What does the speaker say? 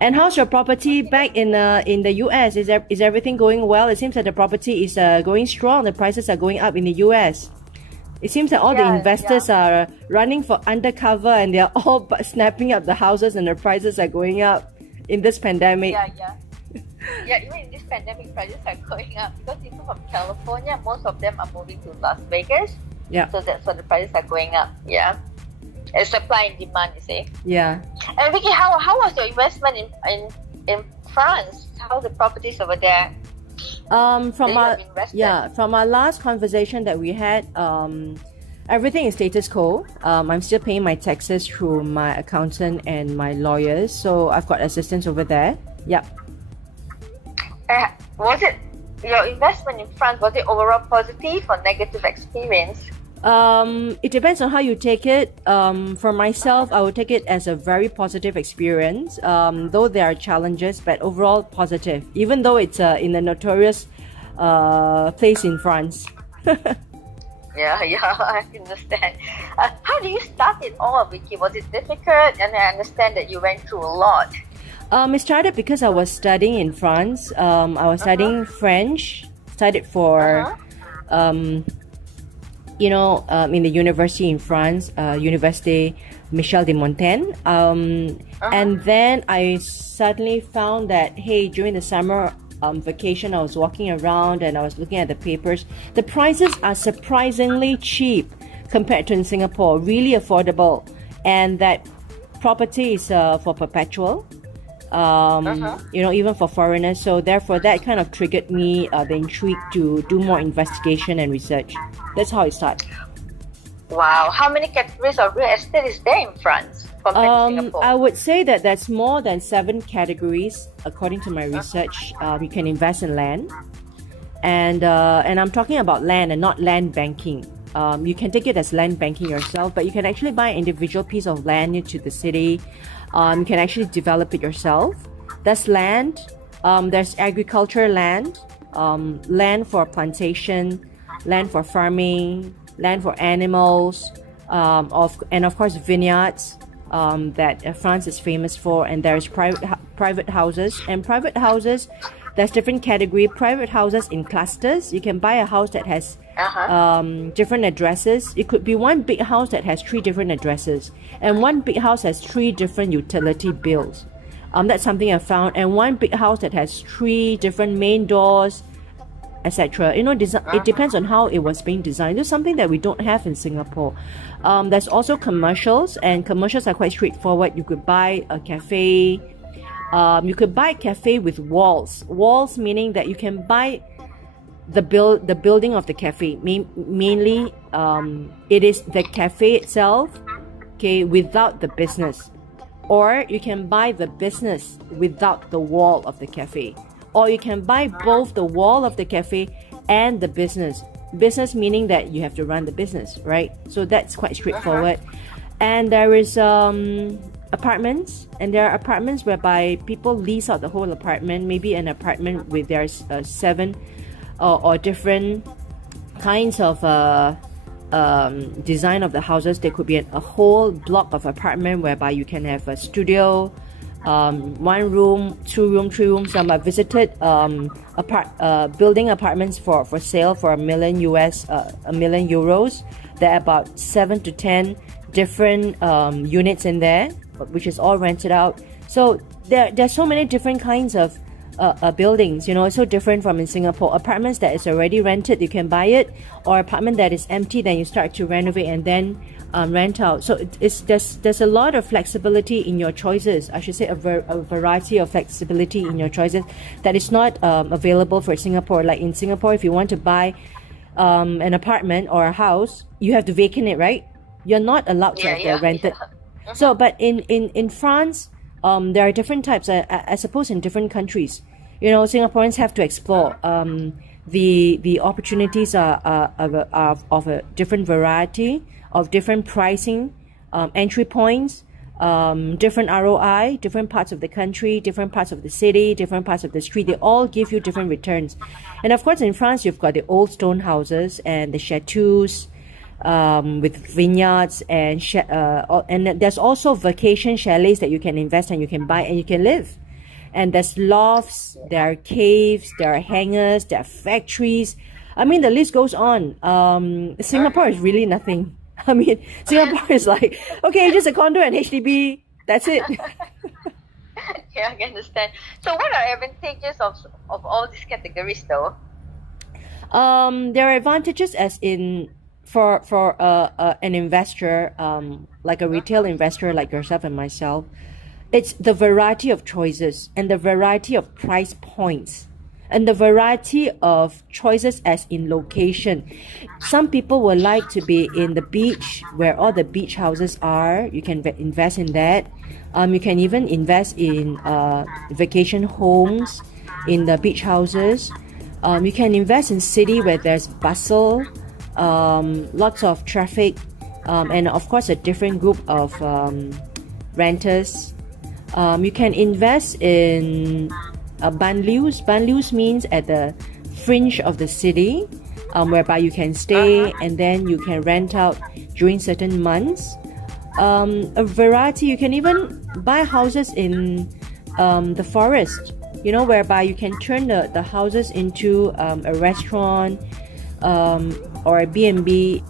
And how's your property back in the US? Is everything going well? It seems that the property is going strong. The prices are going up in the US. It seems that all the investors are running for undercover, and they are all snapping up the houses, and the prices are going up in this pandemic. Yeah, even in this pandemic, prices are going up because people from California, most of them are moving to Las Vegas. Yeah. So that's why the prices are going up. Yeah. It's supply and demand, you see. Yeah. And Vicky, how was your investment in France? How are the properties over there? From our last conversation that we had, everything is status quo. I'm still paying my taxes through my accountant and my lawyers, so I've got assistance over there. Yep. Was it your investment in France? Was it overall positive or negative experience? It depends on how you take it. For myself, I would take it as a very positive experience, though there are challenges, but overall positive, even though it's in a notorious place in France. Yeah, I understand. How do you start it all, Vicky? Was it difficult? And I understand that you went through a lot. It started because I was studying in France. I was studying French, studied for in the university in France, Université Michel de Montaigne. And then I suddenly found that, hey, during the summer vacation, I was walking around and I was looking at the papers. The prices are surprisingly cheap compared to in Singapore, really affordable. And that property is for perpetual, even for foreigners. So therefore, that kind of triggered me the intrigue to do more investigation and research. That's how it started. Wow. How many categories of real estate is there in France compared to Singapore? I would say that that's more than 7 categories, according to my research. You can invest in land. And I'm talking about land and not land banking. You can take it as land banking yourself, but you can actually buy an individual piece of land near to the city. You can actually develop it yourself. There's land. There's agriculture land, land for plantation, land for farming, land for animals, and of course vineyards that France is famous for. And there's private houses. And private houses, there's different category. Private houses in clusters. You can buy a house that has different addresses. It could be one big house that has 3 different addresses, and one big house has 3 different utility bills. That's something I found. And one big house that has 3 different main doors, etc. It depends on how it was being designed. It's something that we don't have in Singapore. There's also commercials, and commercials are quite straightforward. You could buy a cafe. You could buy a cafe with walls. Walls meaning that you can buy the building of the cafe. Mainly, it is the cafe itself, okay, without the business. Or you can buy the business without the wall of the cafe. Or you can buy both the wall of the cafe and the business. Business meaning that you have to run the business, right? So that's quite straightforward. And there is apartments, and there are apartments whereby people lease out the whole apartment. Maybe an apartment with there's 7 or different kinds of design of the houses. There could be a whole block of apartment whereby you can have a studio, 1 room, 2 room, 3 rooms. Some are visited building apartments for sale for $1 million €1 million. There are about 7 to 10 different units in there, which is all rented out. So there's so many different kinds of buildings. It's so different from in Singapore. Apartments that is already rented, you can buy it, or apartment that is empty, then you start to renovate and then rent out. So there's a lot of flexibility in your choices. I should say a variety of flexibility in your choices that is not available for Singapore. Like in Singapore, if you want to buy an apartment or a house, you have to vacate it, right? You're not allowed to rent it. So, but in France, there are different types. I suppose in different countries, Singaporeans have to explore. The opportunities are of a different variety, of different pricing, entry points, different ROI, different parts of the country, different parts of the city, different parts of the street. They all give you different returns. And of course, in France, you've got the old stone houses and the chateaux, with vineyards, and there's also vacation chalets that you can invest and you can buy and you can live. And there's lofts, there are caves, there are hangars, there are factories. I mean, the list goes on. Singapore is really nothing. I mean, Singapore is like, okay, just a condo and HDB, that's it. Yeah, I can understand. So what are advantages of all these categories though? There are advantages as in for an investor, like a retail investor like yourself and myself. It's the variety of choices and the variety of price points and the variety of choices as in location. Some people would like to be in the beach where all the beach houses are. You can invest in that. You can even invest in vacation homes in the beach houses. You can invest in city where there's bustle, lots of traffic, and of course a different group of renters. You can invest in banlieues. Banlieues means at the fringe of the city, whereby you can stay and then you can rent out during certain months. A variety, you can even buy houses in the forest, you know, whereby you can turn the houses into a restaurant or a B&B.